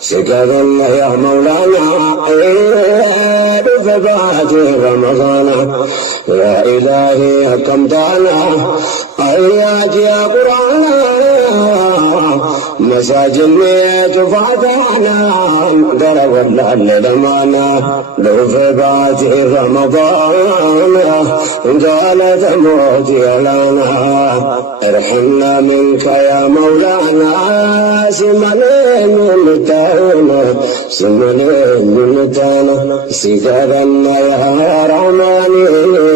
سكرنا يا مولانا بفبات رمضان يا إلهي حكمتنا آيات يا قرآن مساجدنا تفاتحنا درب للمانا بفبات رمضان قال تموت لنا ارحمنا منك يا مولانا سملين متانا سكرنا يا رحمن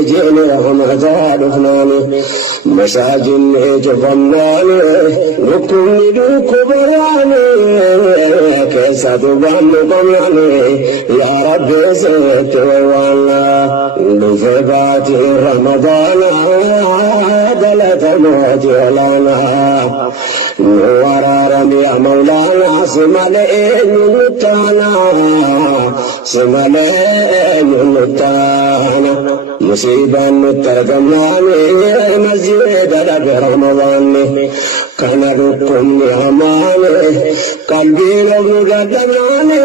جيل رحمة رفناني مساجن جفناني نكم كبراني كيسا تبان قمناني يا رب زيت وانا بفبات رمضان دلت الموت لنا ورارم يا مولانا سملين متانا مصيبا مترجماني مسجد لك رمضان كان لكم نعماني قلبي لو قدماني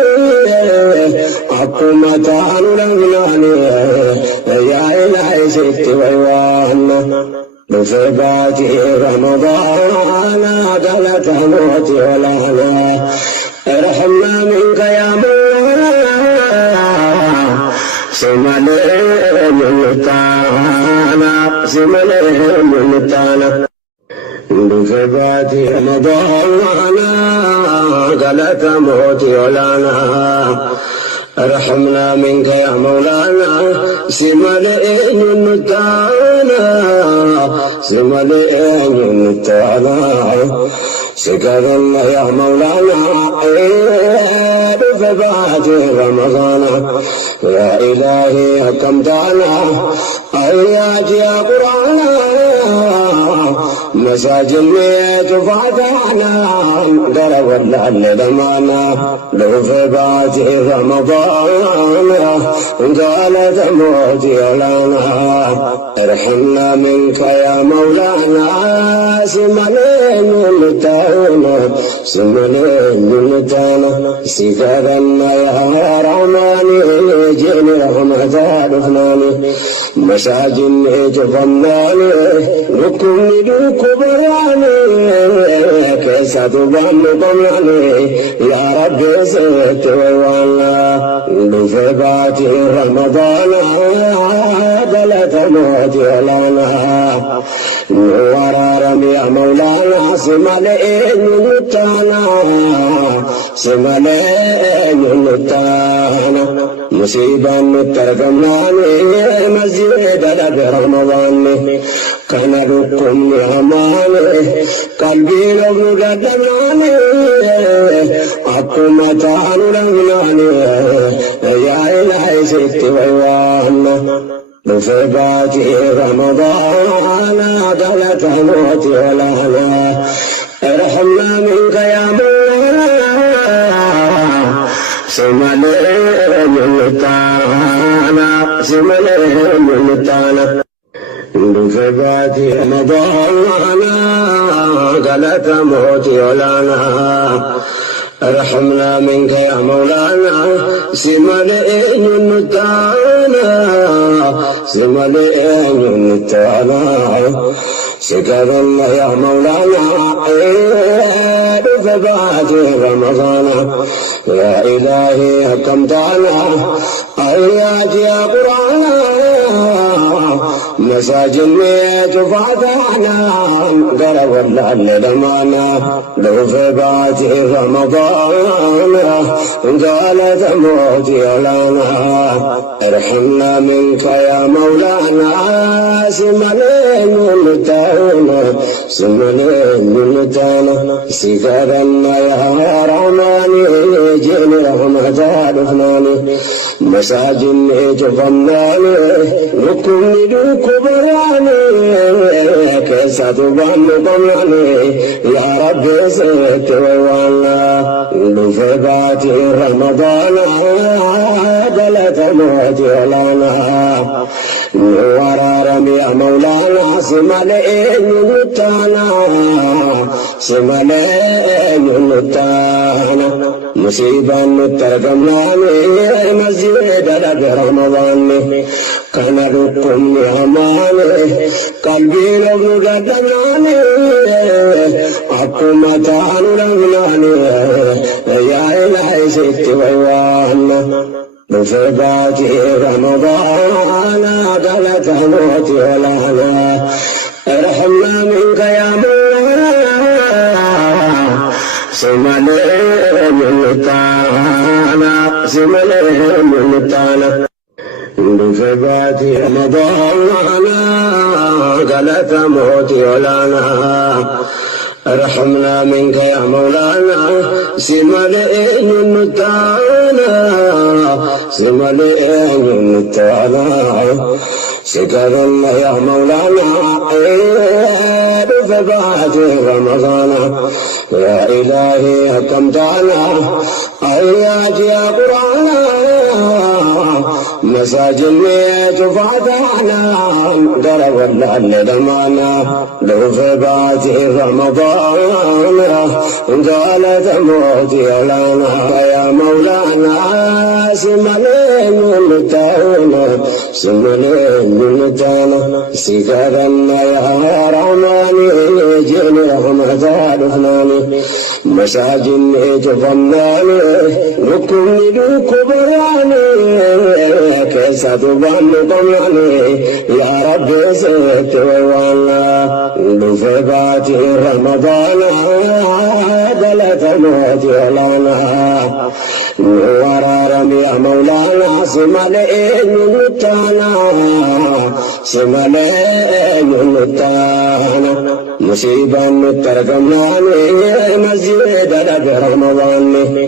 حكومتان لغناني يا إلهي ست ويوانا بفبات رمضان دلت موت ولانا ارحمنا منك يا مولانا سملين متانا بفبات رمضان دلت موت ولانا ارحمنا منك يا مولانا سملين متانا سكرنا يا مولانا بفبات رمضان يا إلهي حكمتنا آيات يا قرآن مساجدنا تفاتحنا درب للمانا بفبات رمضان قال تموت لنا ارحمنا منك يا مولانا سملين متانا سكرنا يا رحمن جيل رحمة رفناني مساجن جفناني نكم كبراني كيسا تبان قمناني يا رب زيت وانا بفبات رمضان دلت موت لنا ورارم يا مولانا سملين متانا مصيبا مترجماني مسجد لك رمضان كان لكم نعماني قلبي لو قدماني حكومتان لغناني يا إلهي ست ويوانا بفبات رمضان دلت موت ولنا ارحمنا منك يا مولانا سملين متانا بفبات رمضان دلت موت ولنا ارحمنا منك يا مولانا سملين متانا سكرنا يا مولانا بفبات رمضان يا إلهي حكمتنا آيات يا قرآن مساجدنا تفاتحنا درب للمانا بفبات رمضان قال تموت لنا ارحمنا منك يا مولانا سملين متانا سكرنا يا رحمن جيل رحمة رفناني مساجدنا جفناني نكم كبراني كيسا تبان قمناني يا رب زيت وانا بفبات رمضان دلت موت لنا ورارم يا مولانا سملين متانا مصيبة نترقمناني مسجد لك رمضان كان لكم نعماني قلبي لو قدمناني أقوم تعالوا لغناني يا إلهي ست ويوان بفرقات رمضان قالت موتي ولانا ارحمنا منك يا مولانا سمالي ملتانا سمالي ملتانا بفرقات رمضان قالت موتي ولانا ارحمنا منك يا مولانا سمالين النتانا سمالين النتانا سكر الله يا مولانا بفبات رمضان يا إلهي حكمتنا آيات يا قرآن مساجد شفعتنا قرب الله دمانا بفبات رمضان قالت موتي لنا يا مولانا سمالين النتانا سمالين النتانا سكرنا يا رحماني جيني رحمة رحماني مساجد جفناني نكم ندوك بياني كيسة تبان طمعني يا رب زيت ويوانا بفبات رمضان دلت موتي لنا ورارم يا مولانا سمالين نتانا سمالين نتانا مصيبة نترقمناني مسجد لك رمضان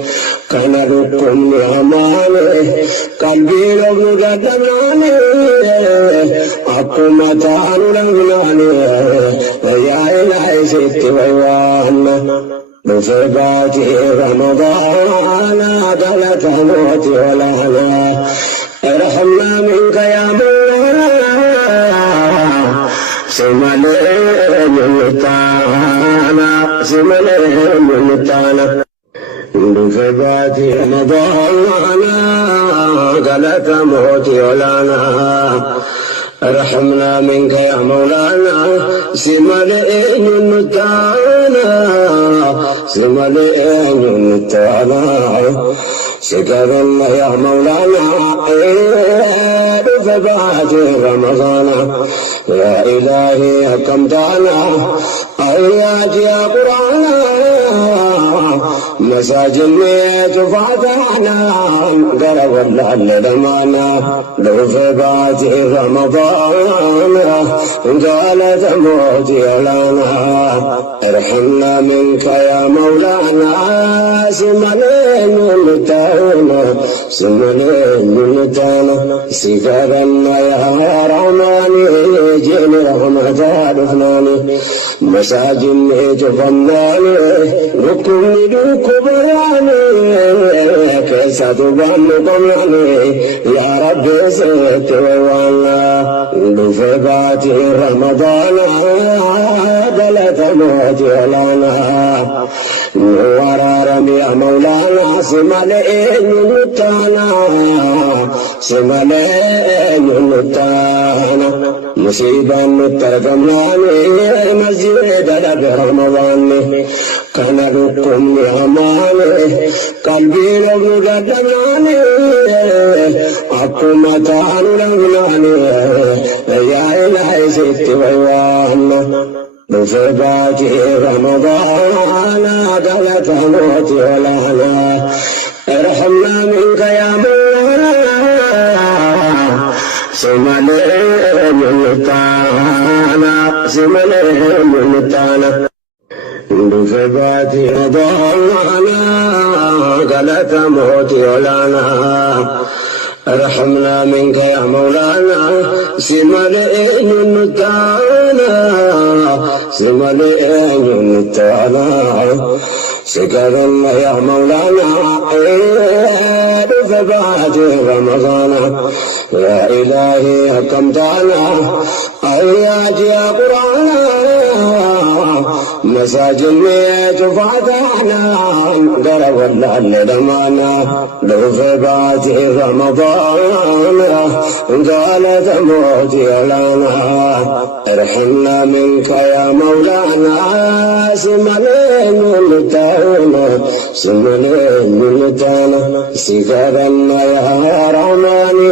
كان لكم نعماني قلبي لو قدمناني أقوم تعالوا لغناني يا إلهي ست ويوان بفرقات رمضان قالت موتي ولانا ارحمنا منك يا مولانا سمالين النتانا سمالين النتانا بفرقات رمضان قالت موتي ولانا ارحمنا منك يا مولانا سمالين النتانا سمالين النتانا سكر الله يا مولانا بفبات رمضان يا إلهي حكمتنا آيات يا قرآن مساجد شفعتنا قرب الله دمانا بفبات رمضان قالت موتي لنا ارحمنا منك يا مولانا سمالين النتانا سمالين النتانا سكرنا يا رحماني جيني رحمة رحماني مساجد جفناني نكم ندوك بياني كيسة تبان طمعني يا رب زيت ويوانا بفبات رمضان دلت موتي لنا ورارم يا مولانا سمالين نتانا سمالين نتانا مصيبة نترقمناني مسجد لك رمضان كان لكم نعماني قلبي لو قدمناني أقوم تعالوا لغناني يا إلهي ست ويوان بفرقات رمضان قالت موتي لنا ارحمنا منك يا مولانا سمالين النتانا سمالين النتانا بفرقات رمضان قالت موتي لنا ارحمنا منك يا مولانا سمالين النتانا سمالين النتانا سكر الله يا مولانا بفبات رمضان يا إلهي حكمتنا آيات يا قرآن مساجد فتحنا قرب لدمانا لوفبات رمضان قالت موتي لنا ارحمنا منك يا مولانا سملين لتانا سملين لتانا سيقرنا يا رحماني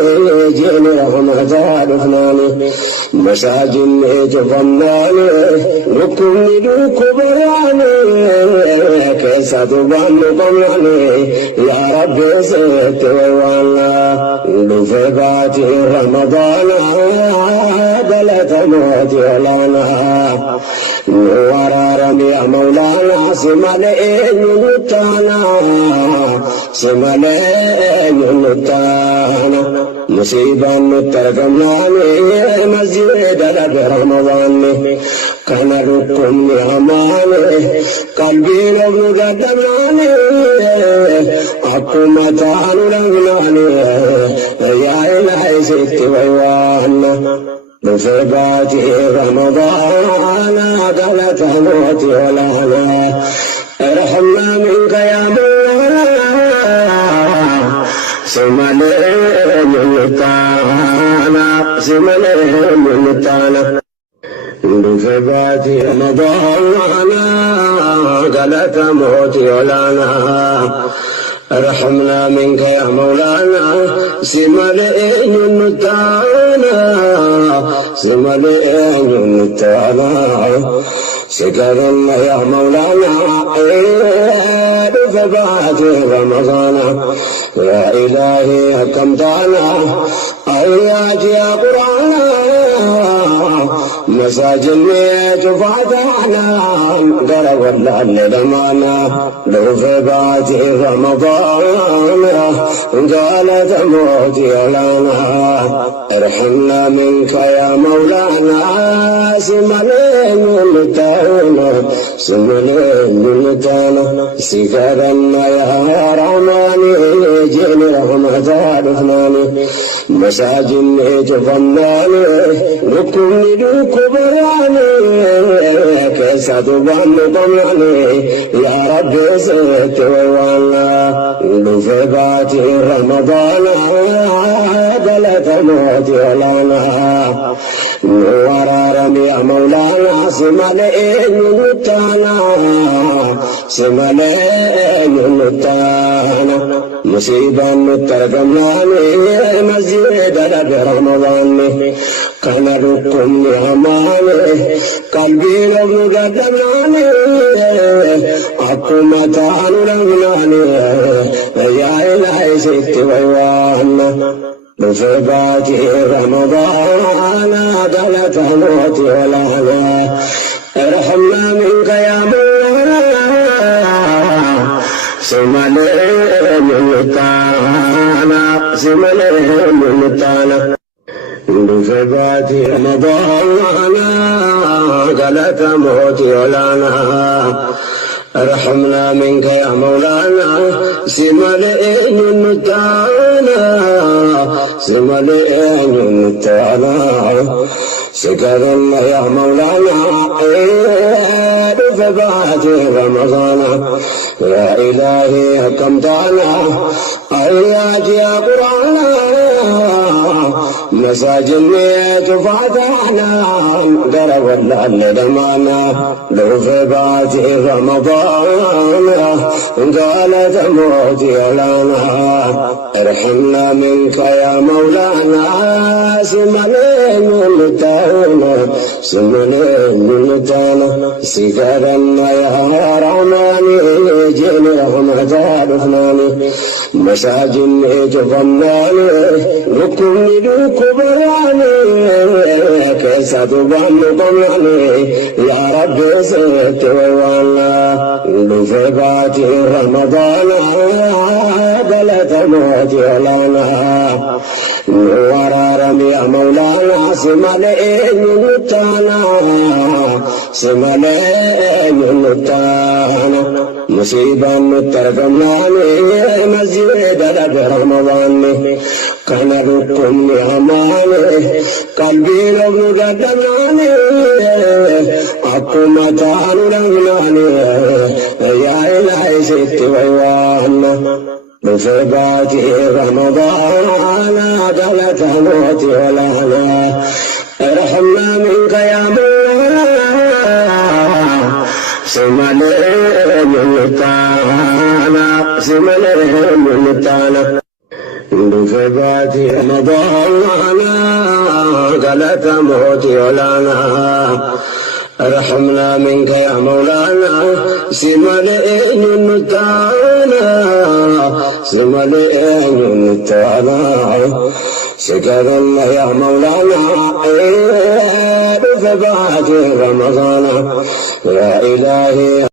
جيني رحمة رفناني مساجد جفناني ركن لكبراني كيسة بانكم يعني يا رب زيت ووانا لفبات رمضان بلت موتي لنا ورارم يا مولانا سملين نتانا سملين نتانا مصيبة نترجمناني مسجد لك رمضان كان ركن ياماني قلبي لو قدمناني حكومتان لغناني يا إلهي ست ويوانا بفبات رمضان قالت موتي ولانا ارحمنا منك يا مولانا سملين نتانا سملين نتانا بفبات رمضان قالت موتي ولانا ارحمنا منك يا مولانا سملين نتانا سملين نتانا سكرنا يا مولانا بفبات رمضان يا إلهي حكمتنا أياك يا قرآن مساجد فتحنا قرب لدمانا بفبات رمضان قالت موتي لنا ارحمنا منك يا مولانا سملين لتانا سملين لتانا سكرنا يا رحماني جيني رحمة رفناني مساجد جفناني ركن لكبراني كيسة بانكم يعني يا رب زيت ووانا بفبات رمضان بلت موتي لنا ورارم يا مولانا سملين نتانا سملين نتانا مصيبة نترجمناني مسجد لك رمضان كان ركن ياماني قلبي لو قدمناني حكومتان لغناني يا إلهي ست ويوانا بفبات رمضان قالت موتي ولانا ارحمنا منك يا مولانا سملين نتانا سملين نتانا بفبات رمضان قالت موتي لنا ارحمنا منك يا مولانا سملين نتانا سملين نتانا سكرنا يا مولانا بفبات رمضان يا إلهي حكمتنا أياك يا قرآن مساجد فتحنا قرب لدمانا بفبات رمضان قالت موتي لنا ارحمنا منك يا مولانا سملين لتانا سملين لتانا سكرنا يا رحماني جيني رحمة رفناني مساجد جفناني ركن لكبراني كيسة بانكم يعني يا رب زيت ووانا بفبات رمضان بلت موتي لنا ورارم يا مولانا سملين نتانا سملين نتانا مصيبة نترجمناني مسجد لك رمضان كان ركن ياماني قلبي لو قدمناني أقمتان لغناني يا إلهي ست ويوانا بفباتي رمضان دلت موتي ولانا ارحمنا منك يا مولانا سمالين متانا سمالين متانا بفباتي رمضان دلت موتي ولانا ارحمنا منك يا مولانا سمالين متانا سمالين متانا شكر الله يا مولانا بفباتي رمضان يا إلهي